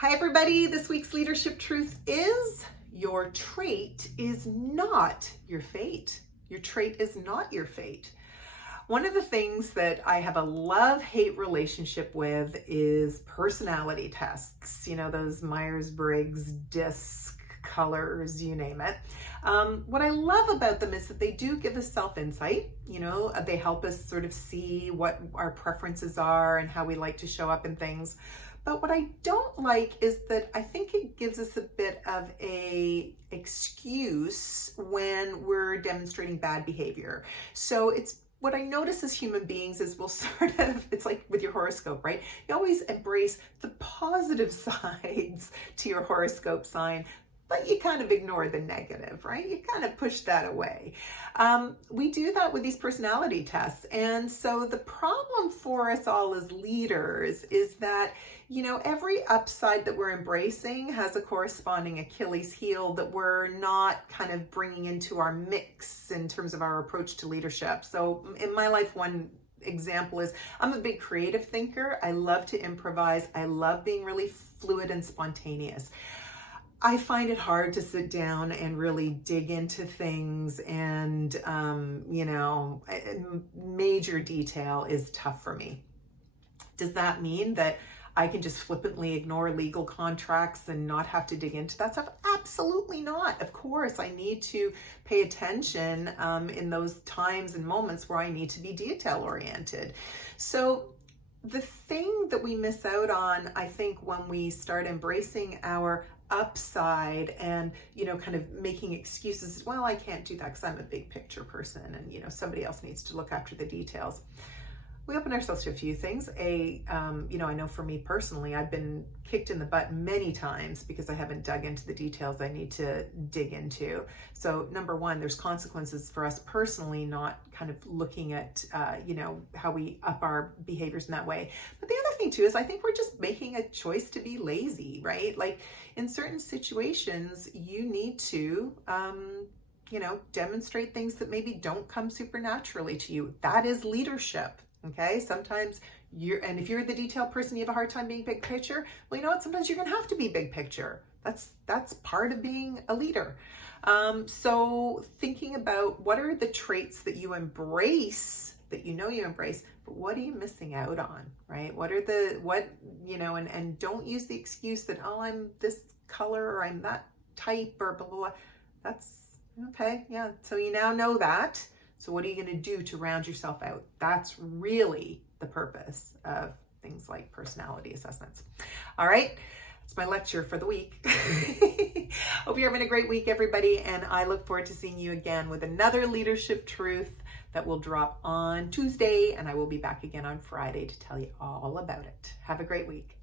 Hi everybody, this week's leadership truth is your trait is not your fate. Your trait is not your fate. One of the things that I have a love-hate relationship with is personality tests. You know, those Myers-Briggs disc colors, you name it. What I love about them is that they do give us self-insight. You know, they help us sort of see what our preferences are and how we like to show up in things. But what I don't like is that I think it gives us a bit of a excuse when we're demonstrating bad behavior. So it's what I notice as human beings is we'll sort of, it's like with your horoscope, right? You always embrace the positive sides to your horoscope sign, but you kind of ignore the negative, right? You kind of push that away. We do that with these personality tests. And so the problem for us all as leaders is that, you know, every upside that we're embracing has a corresponding Achilles heel that we're not kind of bringing into our mix in terms of our approach to leadership. So in my life, one example is I'm a big creative thinker. I love to improvise. I love being really fluid and spontaneous. I find it hard to sit down and really dig into things and, you know, major detail is tough for me. Does that mean that I can just flippantly ignore legal contracts and not have to dig into that stuff? Absolutely not. Of course, I need to pay attention in those times and moments where I need to be detail oriented. So the thing that we miss out on, I think, when we start embracing our upside and, you know, kind of making excuses, well, I can't do that because I'm a big picture person and, you know, somebody else needs to look after the details. We open ourselves to a few things. You know, I know for me personally, I've been kicked in the butt many times because I haven't dug into the details I need to dig into. So number one, there's consequences for us personally, not kind of looking at, you know, how we up our behaviors in that way. But the other thing too is I think we're just making a choice to be lazy, right? Like in certain situations, you need to, you know, demonstrate things that maybe don't come supernaturally to you. That is leadership. Okay, sometimes and if you're the detail person, you have a hard time being big picture. Well, you know what? Sometimes you're gonna have to be big picture. That's part of being a leader. So thinking about what are the traits that you embrace, that you know you embrace, but what are you missing out on, right? You know, and don't use the excuse that, oh, I'm this color or I'm that type or blah, blah, blah. That's okay, yeah. So you now know that. So what are you going to do to round yourself out? That's really the purpose of things like personality assessments. All right, that's my lecture for the week. Hope you're having a great week, everybody, and I look forward to seeing you again with another leadership truth that will drop on Tuesday, and I will be back again on Friday to tell you all about it. Have a great week.